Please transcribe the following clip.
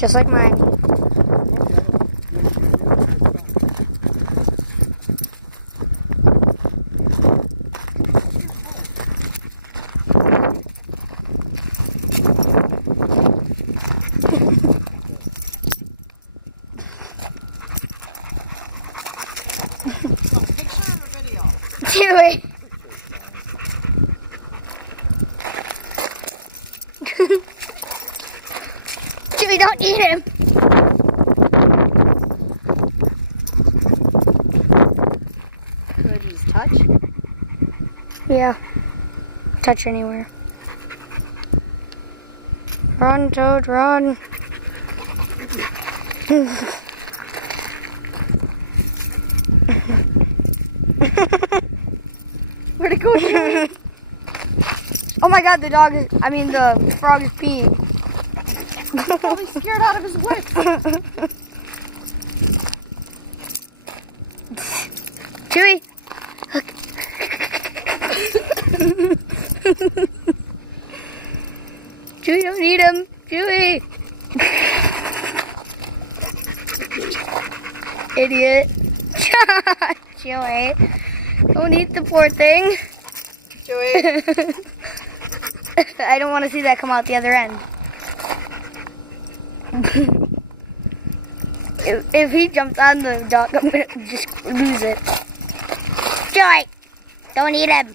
Just like mine. Chewy. Chewy, don't eat him. Could just touch? Yeah. Touch anywhere. Run, Toad, run. Where'd it go? Chewy? Oh my god, the frog is peeing. He's probably scared out of his wits. Chewy. Chewy, don't eat him. Chewy. Idiot. Chewy. Don't eat the poor thing. Chewy. I don't want to see that come out the other end. If he jumps on the dog, I'm going to just lose it. Joy, don't eat him.